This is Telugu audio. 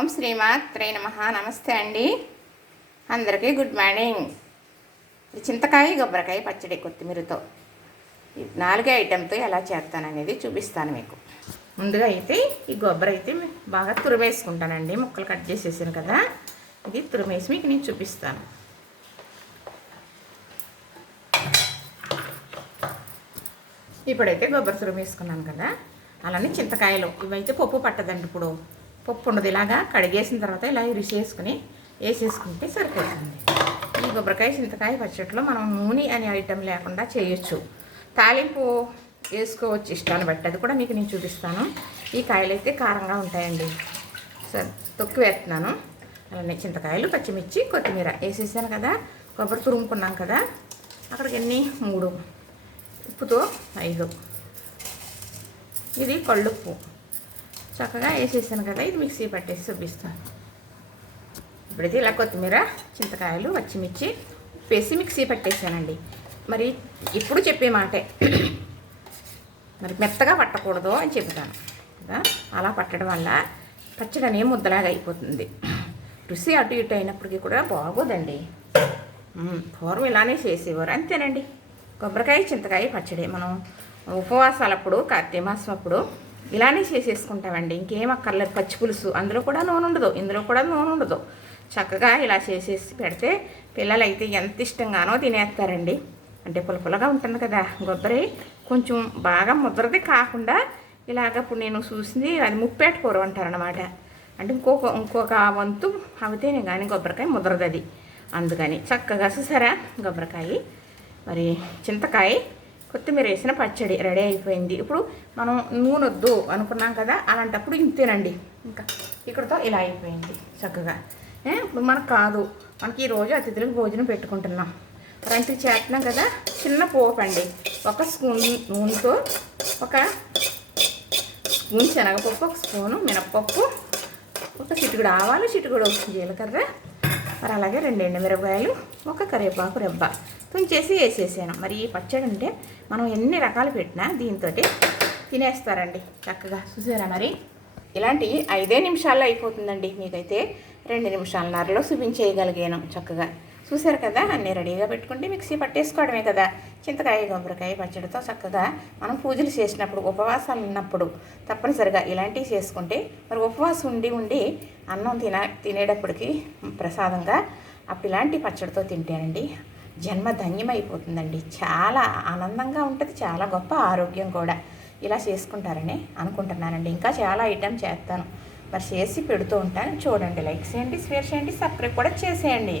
ఓం శ్రీమాత్రే నమః. నమస్తే అండి, అందరికీ గుడ్ మార్నింగ్. చింతకాయ కొబ్బరికాయ పచ్చడి కొత్తిమీరతో 4 ఐటెంతో ఎలా చేస్తాననేది చూపిస్తాను మీకు. ముందుగా అయితే ఈ కొబ్బరి అయితే బాగా తురిమేసుకుంటానండి. ముక్కలు కట్ చేసేసాను కదా, ఇది తురిమేసి మీకు నేను చూపిస్తాను. ఇప్పుడైతే కొబ్బరి తురిమేసుకున్నాను కదా, అలానే చింతకాయలు ఇవైతే పప్పు పట్టదండి. ఇప్పుడు పప్పు ఉండదు, ఇలాగా కడిగేసిన తర్వాత ఇలా ఇరిసేసుకుని వేసేసుకుంటే సరిపోతుంది. ఈ కొబ్బరికాయ చింతకాయ పచ్చట్లో మనం నూనె అనే ఐటెం లేకుండా చేయొచ్చు. తాలింపు వేసుకోవచ్చు ఇష్టాన్ని బట్టి, అది కూడా మీకు నేను చూపిస్తాను. ఈ కాయలు అయితే కారంగా ఉంటాయండి. సరే తొక్కు వేస్తున్నాను. అలానే చింతకాయలు, పచ్చిమిర్చి, కొత్తిమీర వేసేసాను కదా. కొబ్బరి తురుముకున్నాం కదా, అక్కడికి ఎన్ని 3, ఉప్పుతో 5, ఇది కళ్ళుప్పు చక్కగా వేసేసాను కదా. ఇది మిక్సీ పట్టేసి చూపిస్తాను. ఇప్పుడైతే ఇలా కొత్తిమీర, చింతకాయలు, పచ్చిమిర్చి వేసి మిక్సీ పట్టేసానండి. మరి ఇప్పుడు చెప్పే మాటే, మరి మెత్తగా పట్టకూడదు అని చెప్తాను కదా. అలా పట్టడం వల్ల పచ్చడి అనే ముద్దలాగా అయిపోతుంది. రుచి అటు ఇటు అయినప్పటికీ కూడా బాగోదండి. పూర్వం ఇలానే చేసేవారు, అంతేనండి. కొబ్బరికాయ చింతకాయ పచ్చడి మనం ఉపవాసాలప్పుడు, కార్తీక మాసం అప్పుడు ఇలానే చేసేసుకుంటామండి. ఇంకేం అక్కర్లేదు. పచ్చి పులుసు, అందులో కూడా నూనె ఉండదు, ఇందులో కూడా నూనె ఉండదు. చక్కగా ఇలా చేసేసి పెడితే పిల్లలు అయితే ఎంత ఇష్టంగానో తినేస్తారండి. అంటే పులపులగా ఉంటుంది కదా కొబ్బరి, కొంచెం బాగా ముద్రది కాకుండా ఇలాగ ఇప్పుడు నేను చూసింది అది ముప్పేట కూర అంటారనమాట. అంటే ఇంకొక వంతు అవితేనే కానీ కొబ్బరికాయ ముద్రది అది. అందుకని చక్కగా చూసారా కొబ్బరికాయ, మరి చింతకాయ, కొత్తిమీర వేసిన పచ్చడి రెడీ అయిపోయింది. ఇప్పుడు మనం నూనె వద్దు అనుకున్నాం కదా, అలాంటప్పుడు ఇంతేనండి. ఇంకా ఇక్కడతో ఇలా అయిపోయింది చక్కగా. ఇప్పుడు మనకు కాదు, మనకి ఈరోజు అతిథులకు భోజనం పెట్టుకుంటున్నాం, అలాంటివి చేస్తున్నాం కదా. చిన్న పోపు అండి, 1 స్పూన్ నూనెతో 1 స్పూన్ శనగపప్పు, 1 స్పూను మినప్పప్పు, 1 చిటికుడు ఆవాలు, చిటికుడు జీలకర్ర, మరి అలాగే 2 ఎండుమిరపకాయలు, 1 కరివేపాకు రెబ్బ తుంచేసి వేసేసాను. మరి ఈ పచ్చడి అంటే మనం ఎన్ని రకాలు పెట్టినా దీంతో తినేస్తారండి చక్కగా. చూసారా మరి, ఇలాంటి 5 నిమిషాల్లో అయిపోతుందండి. మీకైతే 2 నిమిషాలన్నరలో చూపించేయగలిగాను చక్కగా. చూసారు కదా, అన్నీ రెడీగా పెట్టుకుంటే మిక్సీ పట్టేసుకోవడమే కదా. చింతకాయ కొబ్బరికాయ పచ్చడితో చక్కగా మనం పూజలు చేసినప్పుడు, ఉపవాసాలు ఉన్నప్పుడు తప్పనిసరిగా ఇలాంటివి చేసుకుంటే మరి ఉపవాసం ఉండి అన్నం తినేటప్పటికి ప్రసాదంగా అప్పుడు ఇలాంటి పచ్చడితో తింటేనండి జన్మ ధన్యమైపోతుందండి. చాలా ఆనందంగా ఉంటుంది, చాలా గొప్ప ఆరోగ్యం కూడా. ఇలా చేసుకుంటారని అనుకుంటున్నానండి. ఇంకా చాలా ఐటెం చేస్తాను, మరి చేసి పెడుతూ ఉంటాను. చూడండి, లైక్ చేయండి, షేర్ చేయండి, సబ్స్క్రైబ్ కూడా చేసేయండి.